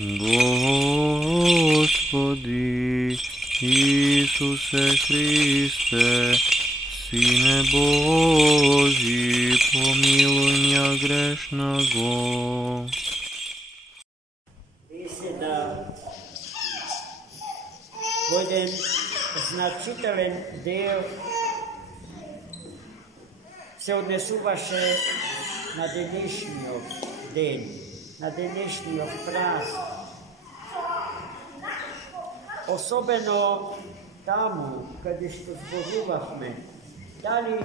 Господи Исусе Христе, Сине Божий, помилуй меня грешного. Беседа bude значителен дел се однесуваше на денешниот ден, на денешниот празник. Особено таму, каде што зборувавме, дали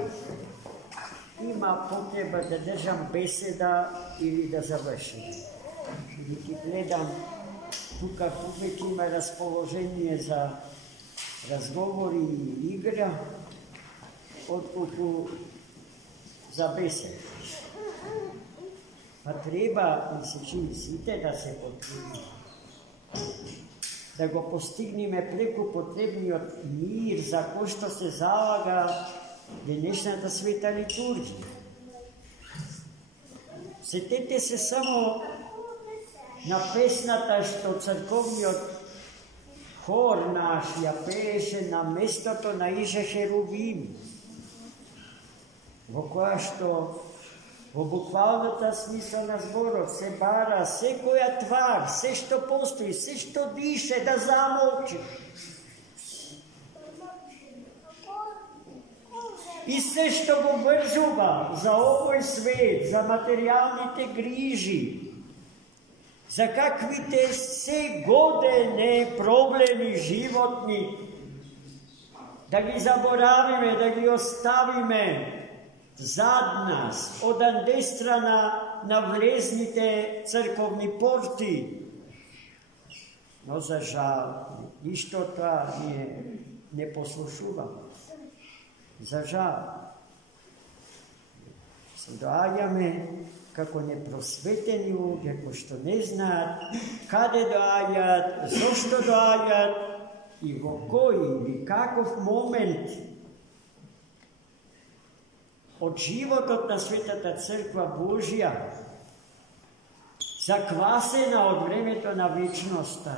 има потреба да држам беседа или да завршим. И ги гледам, тука повеќе има расположение за разговори и игра, отколку за беседа. Па треба, ми се чини сите да се потрудиме, да го постигнеме преку потребниот мир за кој што се залага денешната света литургија. Сетете се само на песната што црковниот хор наш ја пееше на местото на Иже Херувим, во која што во буквалната смисла на зборот се бара секоја твар, се што постои, се што дише да замолчи. И се што го врзува за овој свет, за материјалните грижи, за каквите се годене проблеми животни, да ги заборавиме, да ги оставиме зад нас, оданде страна на влезните црковни порти. Но за жал, ништо тоа не послушуваме. За жал. Се доаѓаме како непросветени луѓе, кои што не знаат каде доаѓаат, зошто доаѓаат и во кој или каков момент од животот на Светата Црква Божја, заквасена од времето на вечноста,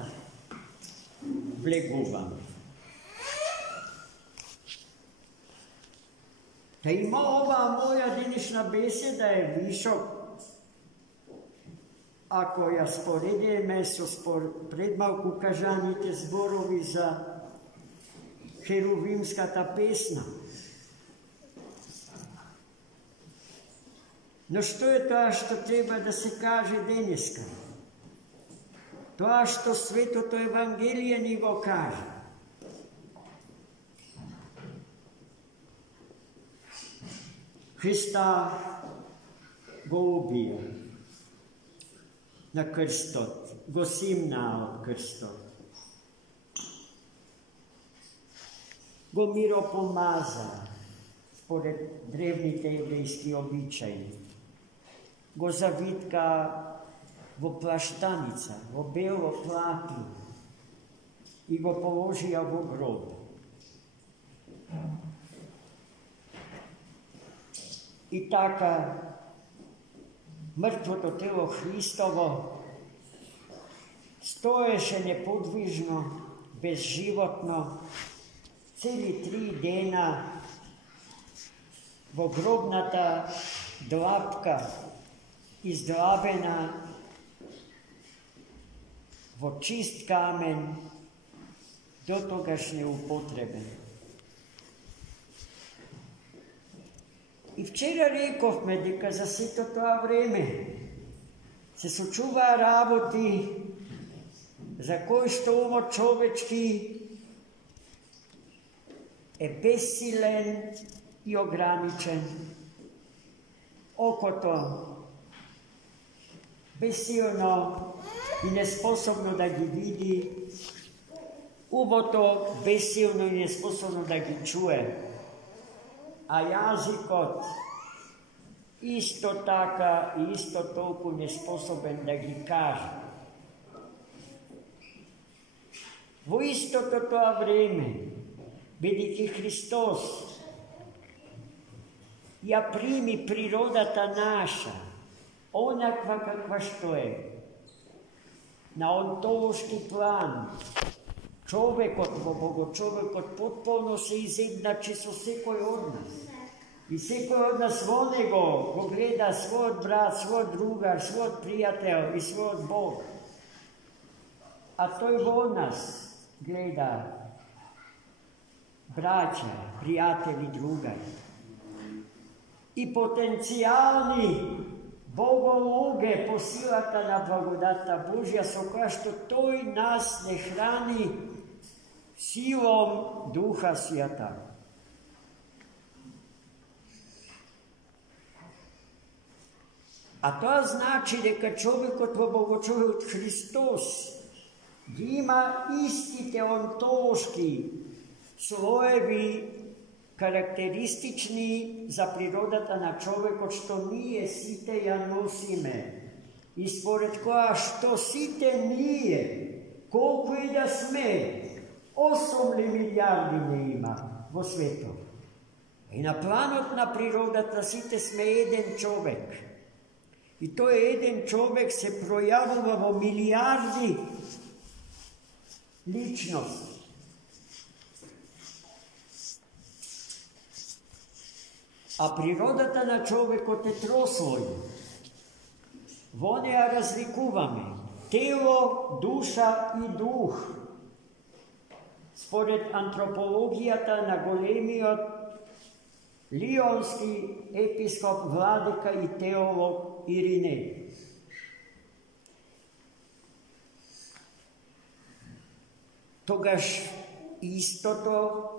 влегуваме. Та има оваа моја денешна беседа е вишок, ако ја споредиме со пред малку кажаните зборови за херувимската песна. Но што е тоа што треба да се каже денеска? Тоа што Светото Евангелие ни го каже. Христа го убија на крстот, го симна од крстот. Го миропомаза според древните еврејски обичаи. Го завитка во плаштаница, во бело платно и го положија во гроб. И така, мртвото тело Христово стоеше неподвижно, безживотно, цели 3 дена во гробната длапка, издлабена во чист камен, дотогаш неупотребен. И вчера рековме дека за сето тоа време се случуваа работи за кои што умот човечки е безсилен и ограничен. Окото безсилно и неспособно да ги види, умото безсилно и неспособно да ги чуе, а јазикот исто така и исто толку неспособен да ги каже. Во истото тоа време, бидејќи Христос ја прими природата наша, онаква каква што е, na ontološki plan. Čovekot, bogočovekot potpuno se izjednači so sekoj od nas. I sekoj od nas onego ko gleda svoj brat, svoj drugar, svoj prijatelj i svoj Bog. A to i od nas gleda braća, prijatelji, drugari. I potencijalni bogoluge posilata na blagodata Božja so koja što toj nas ne hrani silom Duha Svijata. A to znači da kad čovjek od bogočovjek od Hristos ima isti teontološki slojevi karakteristični za prirodata na čovjeko što nije site ja nosime. I spored koja što site nije, koliko i da sme, 8 milijardi ne ima vo svetu. I na planotna prirodata site sme jedan čovjek. I to je jedan čovjek se projavува vo milijardi ličnosti. A природата на човекот е трослојна. Во неа разликуваме тело, душа и дух. Според антропологијата на големиот лионски епископ, владика и теолог Иринеј. Тогаш истото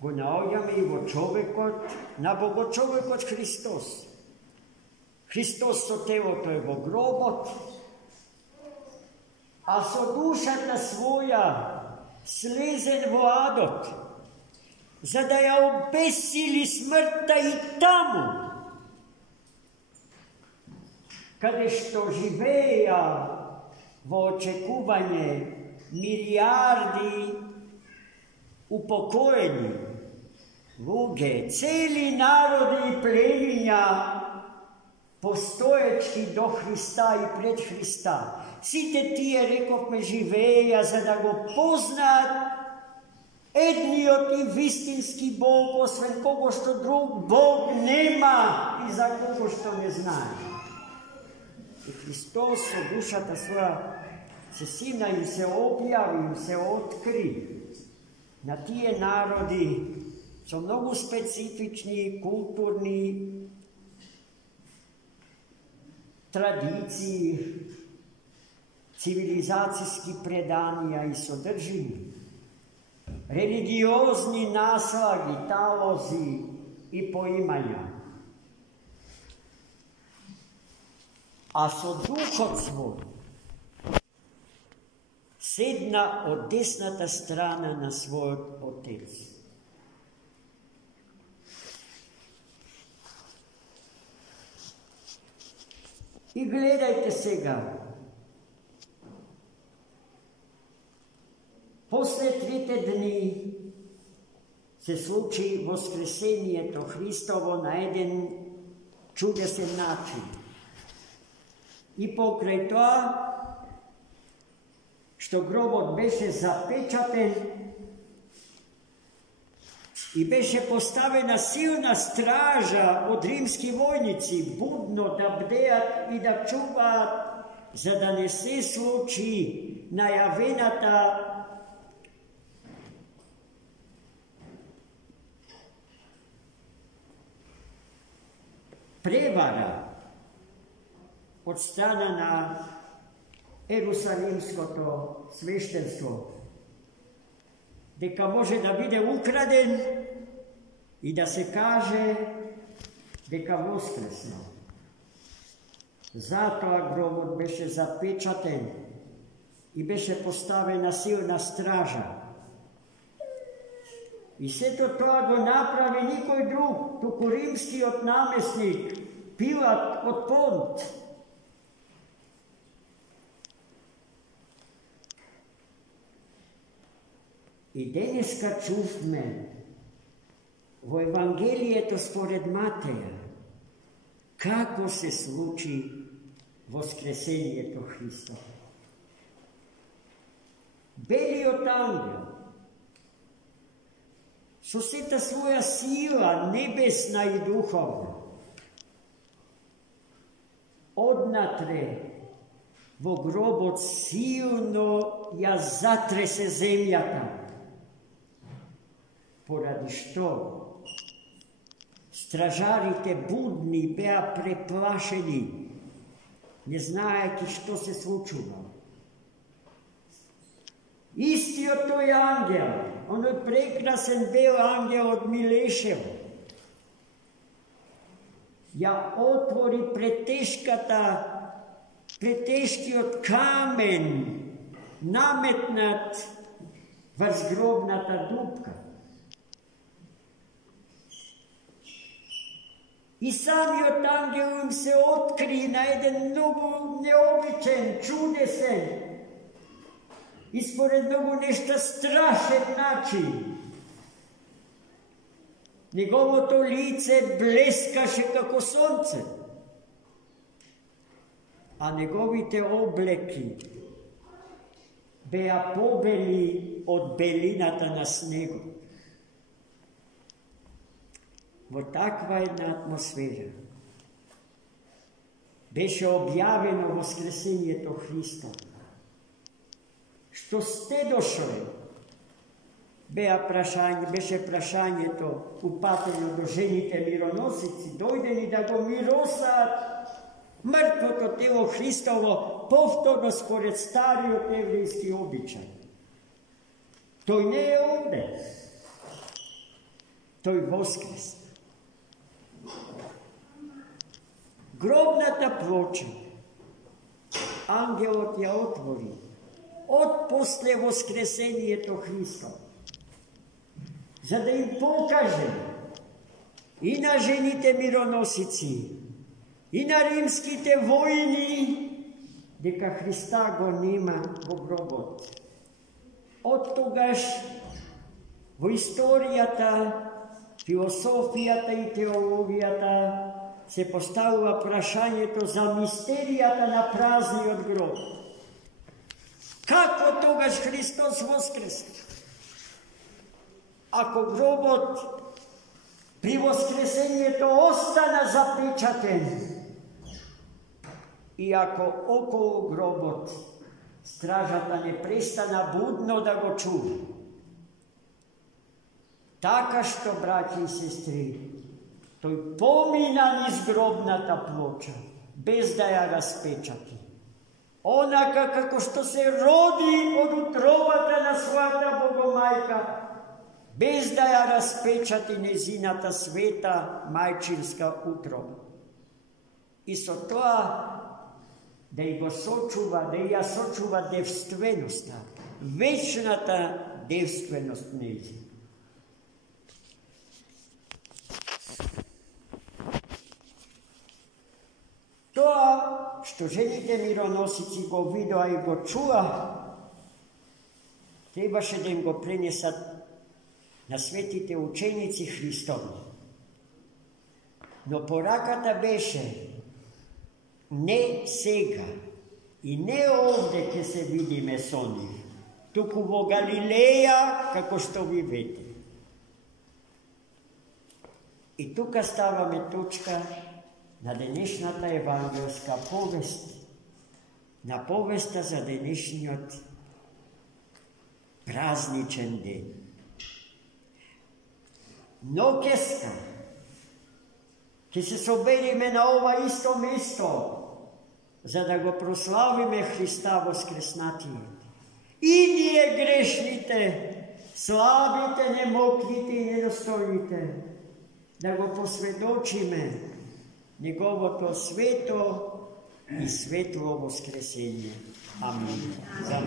го наоѓаме и во човекот, на богочовекот Христос. Христос со телото е во гробот, а со душата своја слезен во адот, за да ја обесили смртта и таму, каде што живеја во очекување милиарди упокоени луѓе, цели народи и племиња постоечки до Христа и пред Христа. Сите тие, рековме, живеја за да го познаат едниот и вистински Бог, освен кого што друг Бог нема и за кого што не знае. И Христос со душата своја се сина и се објави, и се откри на тие народи со многу специфични културни традиции, цивилизацијски преданија и содржини, религиозни наслаги, талози и поимања. А со духот свој седна од десната страна на својот Отец. И гледајте сега, после 3 дни се случи воскресението Христово на еден чудесен начин. И покрај тоа, што гробот беше запечатен и беше поставена силна стража од римски војници, будно да бдеат и да чуваат, за да не се случи најавената превара од страна на Ерусалимското свештенство, дека може да биде украден и да се каже дека воскреснал. Затоа гробот беше запечатен и беше поставена силна стража. И сето тоа го направи никој друг, туку римскиот намесник Пилат од Понт. И денеска чувме во Евангелието според Матеја како се случи воскресението Христово. Белиот ангел, со сета своја сила, небесна и духовна, однатре во гробот силно ја затресе земјата. Поради што стражарите будни беа преплашени, не знаеки што се случува. Истиот тој ангел, оној прекрасен бел ангел од Милешево, ја отвори претешкиот камен, наметнат врз гробната дупка. И самиот ангел им се откри на еден многу необичен, чудесен и според многу нешта страшен начин. Неговото лице блескаше како сонце, а неговите облеки беа побели од белината на снегот. Во таква една атмосфера беше објавено воскресението Христа. Што сте дошле, беше прашањето упатено до жените мироносици, дојдени да го миросаат мртвото тело Христово повторно според стариот еврејски обичај. Тој не е овде. Тој воскресна. Гробната плоча ангелот ја отвори од после воскресението Христово, за да им покаже и на жените мироносици, и на римските воини, дека Христа го нема во гробот. Од тогаш во историјата, философијата и теологијата се поставува прашањето за мистеријата на празниот гроб. Како тогаш Христос воскресна? Ако гробот при воскресението остана запечатен и ако околу гробот стражата не престана будно да го чува, така што, браќи и сестри, тој помина низ гробната плоча, без да ја распечати. Онака како што се роди од утробата на својата Богомајка, без да ја распечати незината света мајчинска утроба. И со тоа да ја сочува девственоста, вечната девственост незина. Тоа што жените мироносици го видоа и го чуа, требаше да им го пренесат на светите ученици Христови. Но пораката беше не сега и не овде ќе се видиме со нив, туку во Галилеја, како што ви вете. И тука ставаме точка на денешната евангелска повест, на повеста за денешниот празничен ден. Но ќеска, ќе се собериме на ова исто место, за да го прославиме Христа воскреснатиот. И ние грешните, слабите, немокните и недостојните, да го посведочиме Неговото свето и светло воскресение. Амин. За